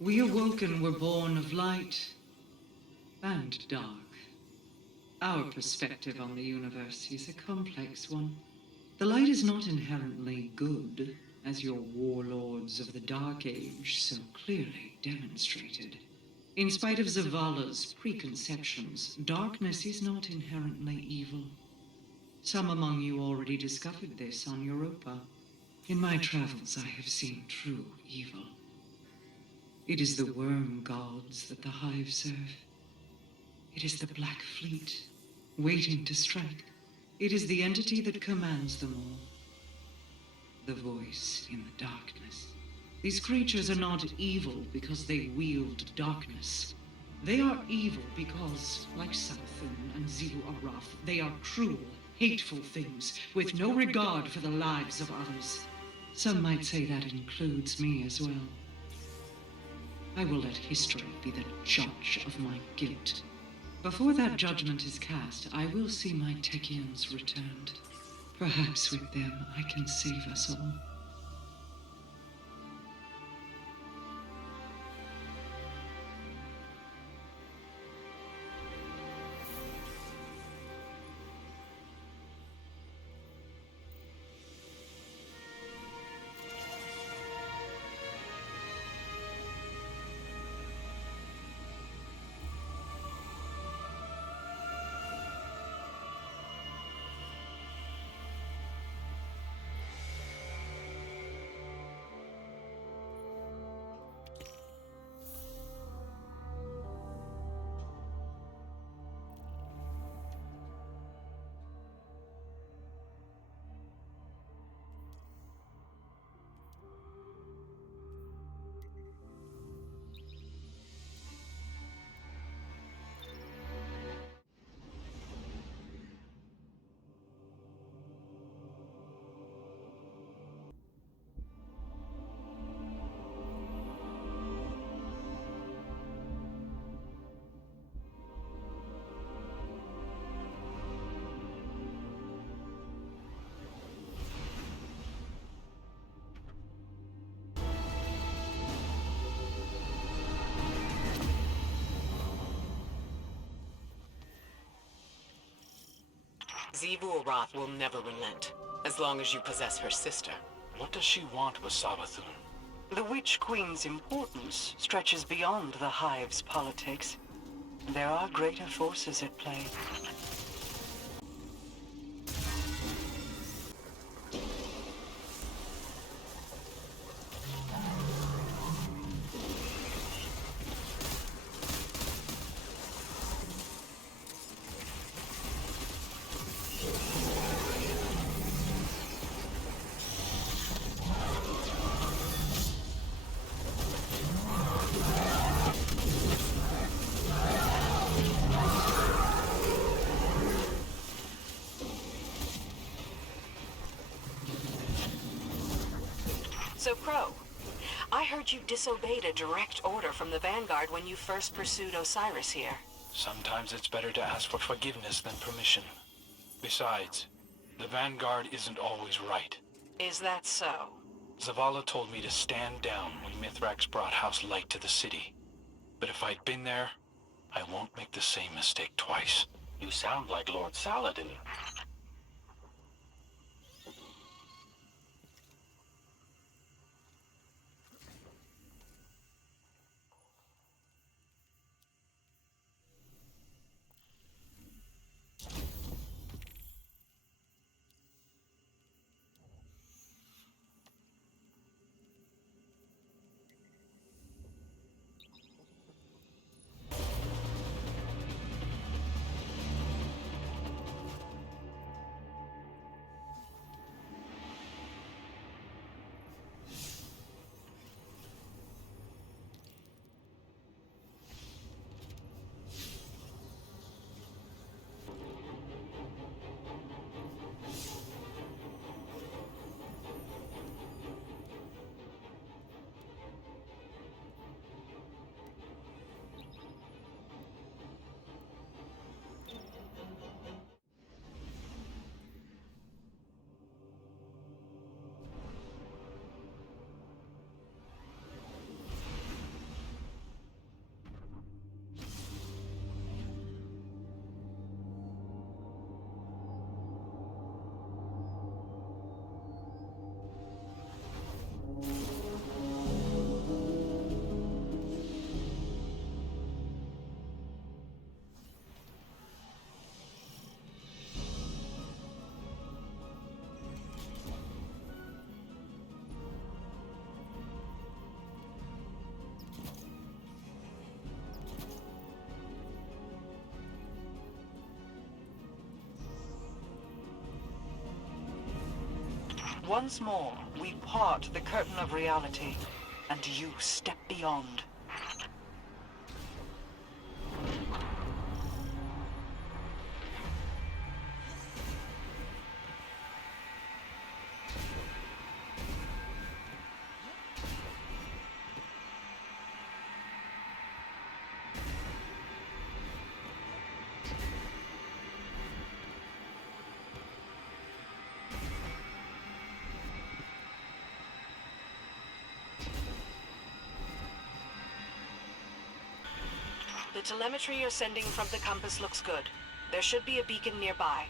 We awoken were born of light and dark. Our perspective on the universe is a complex one. The light is not inherently good, as your warlords of the Dark Age so clearly demonstrated. In spite of Zavala's preconceptions, darkness is not inherently evil. Some among you already discovered this on Europa. In my travels, I have seen true evil. It is the worm gods that the Hive serve. It is the Black Fleet, waiting to strike. It is the entity that commands them all. The voice in the darkness. These creatures are not evil because they wield darkness. They are evil because, like Savathun and Zilu Araf, they are cruel, hateful things with no regard for the lives of others. Some might say that includes me as well. I will let history be the judge of my guilt. Before that judgment is cast, I will see my Techians returned. Perhaps with them I can save us all. Xivu Arath will never relent, as long as you possess her sister. What does she want with Savathun? The Witch Queen's importance stretches beyond the Hive's politics. There are greater forces at play. So, Crow, I heard you disobeyed a direct order from the Vanguard when you first pursued Osiris here. Sometimes it's better to ask for forgiveness than permission. Besides, the Vanguard isn't always right. Is that so? Zavala told me to stand down when Mithrax brought House Light to the city. But if I'd been there, I won't make the same mistake twice. You sound like Lord Saladin. Once more, we part the curtain of reality, and you step beyond. The telemetry you're sending from the compass looks good. There should be a beacon nearby.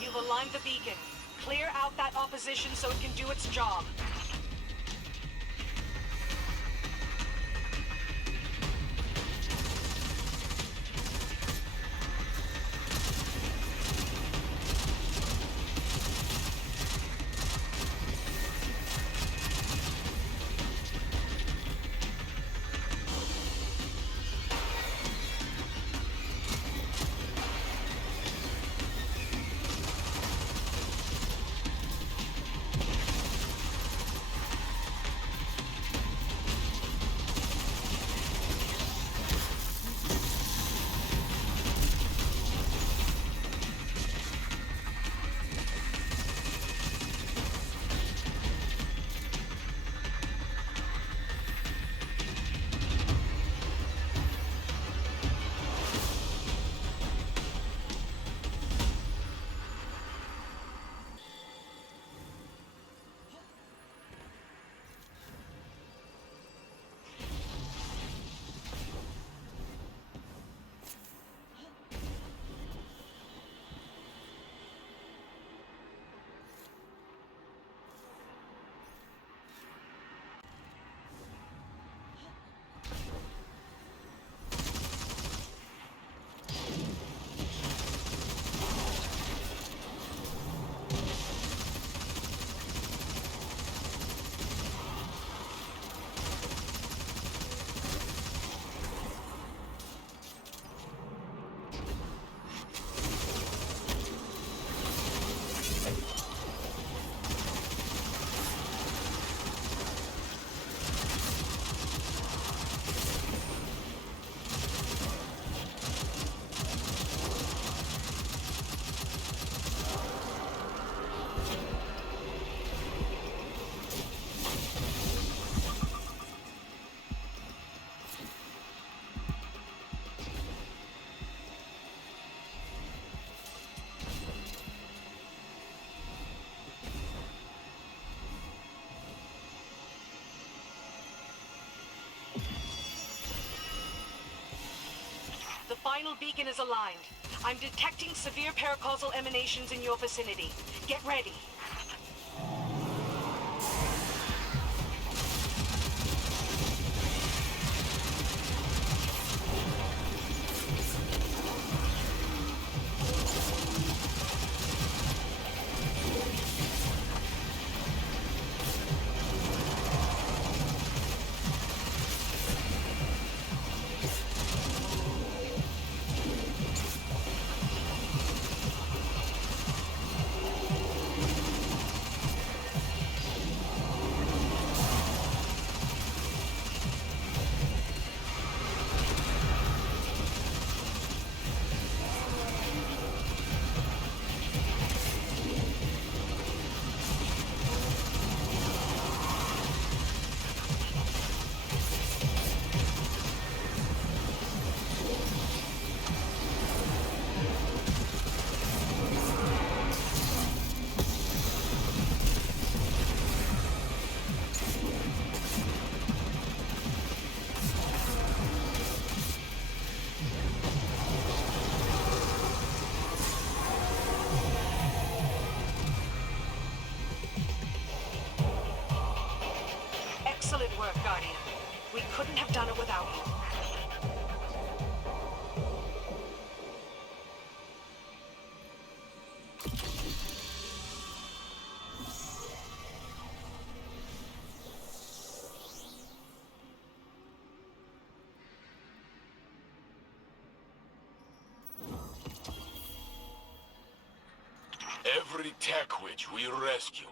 You've aligned the beacon. Clear out that opposition so it can do its job. The final beacon is aligned. I'm detecting severe paracausal emanations in your vicinity. Get ready. Every tech witch we rescue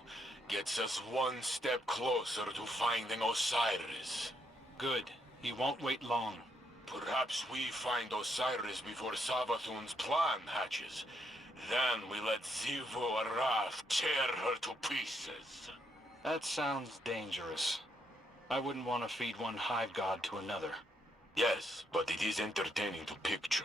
gets us one step closer to finding Osiris. Good. He won't wait long. Perhaps we find Osiris before Savathun's plan hatches. Then we let Zivu Arath tear her to pieces. That sounds dangerous. I wouldn't want to feed one hive god to another. Yes, but it is entertaining to picture.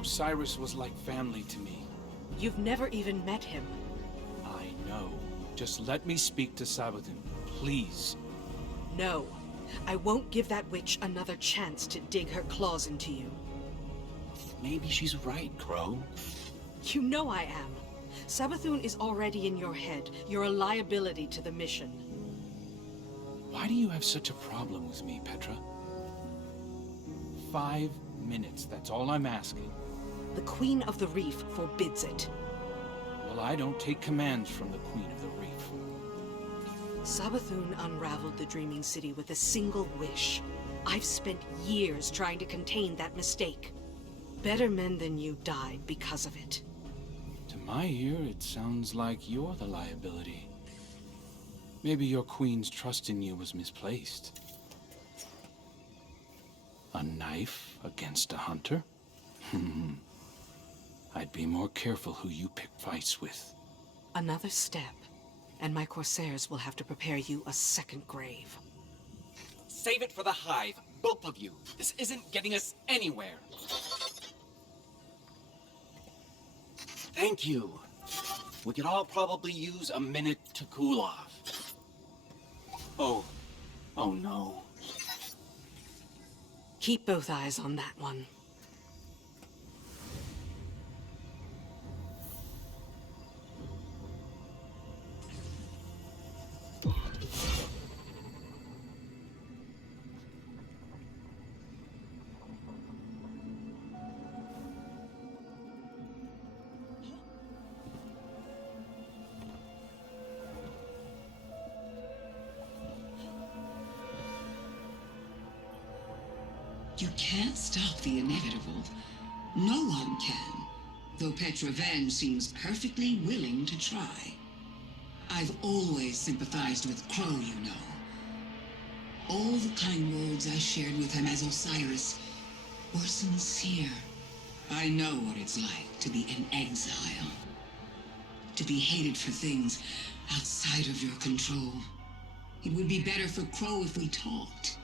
Osiris was like family to me. You've never even met him. I know. Just let me speak to Savathun, please. No. I won't give that witch another chance to dig her claws into you. Maybe she's right, Crow. You know I am. Savathun is already in your head. You're a liability to the mission. Why do you have such a problem with me, Petra? 5 minutes, that's all I'm asking. The Queen of the Reef forbids it. Well, I don't take commands from the Queen of the Reef. Savathun unraveled the Dreaming City with a single wish. I've spent years trying to contain that mistake. Better men than you died because of it. To my ear, it sounds like you're the liability. Maybe your queen's trust in you was misplaced. A knife against a hunter? I'd be more careful who you pick fights with. Another step, and my Corsairs will have to prepare you a second grave. Save it for the hive, both of you. This isn't getting us anywhere. Thank you. We could all probably use a minute to cool off. Oh no. Keep both eyes on that one. You can't stop the inevitable. No one can, though Petra Van seems perfectly willing to try. I've always sympathized with Crow, you know. All the kind words I shared with him as Osiris were sincere. I know what it's like to be in exile. To be hated for things outside of your control. It would be better for Crow if we talked.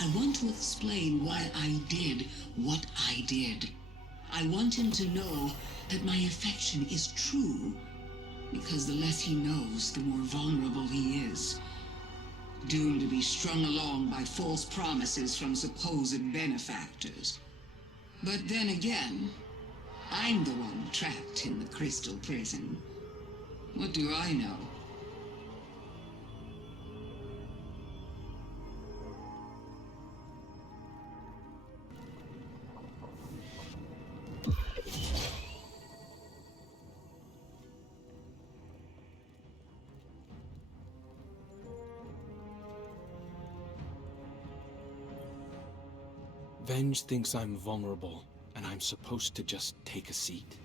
I want to explain why I did what I did. I want him to know that my affection is true, because the less he knows, the more vulnerable he is. Doomed to be strung along by false promises from supposed benefactors. But then again, I'm the one trapped in the crystal prison. What do I know? Venge thinks I'm vulnerable, and I'm supposed to just take a seat?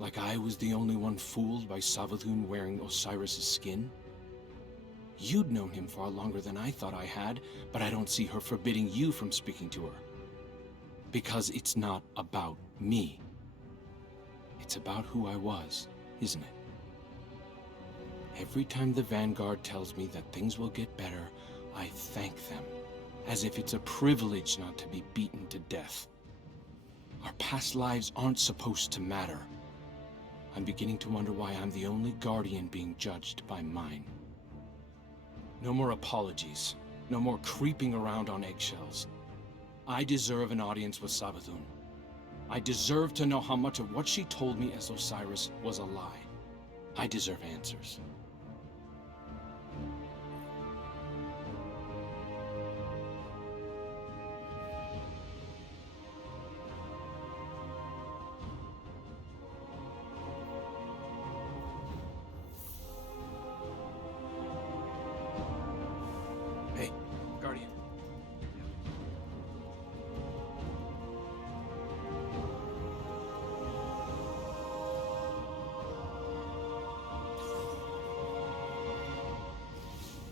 Like I was the only one fooled by Savathun wearing Osiris' skin? You'd known him far longer than I thought I had, but I don't see her forbidding you from speaking to her. Because it's not about me. It's about who I was, isn't it? Every time the Vanguard tells me that things will get better, I thank them. As if it's a privilege not to be beaten to death. Our past lives aren't supposed to matter. I'm beginning to wonder why I'm the only Guardian being judged by mine. No more apologies. No more creeping around on eggshells. I deserve an audience with Savathun. I deserve to know how much of what she told me as Osiris was a lie. I deserve answers. Hey, Guardian.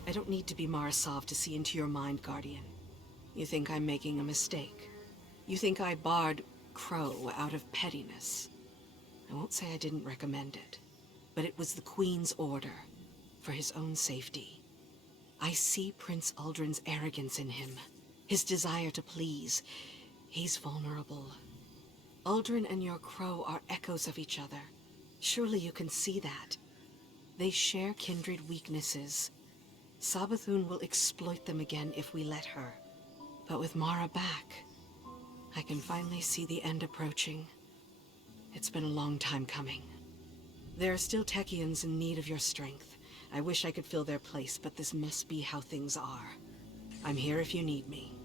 I don't need to be Marasov to see into your mind, Guardian. You think I'm making a mistake. You think I barred Crow out of pettiness. I won't say I didn't recommend it, but it was the Queen's order, for his own safety. I see Prince Uldren's arrogance in him, his desire to please. He's vulnerable. Uldren and your Crow are echoes of each other. Surely you can see that. They share kindred weaknesses. Savathun will exploit them again if we let her. But with Mara back, I can finally see the end approaching. It's been a long time coming. There are still Techians in need of your strength. I wish I could fill their place, but this must be how things are. I'm here if you need me.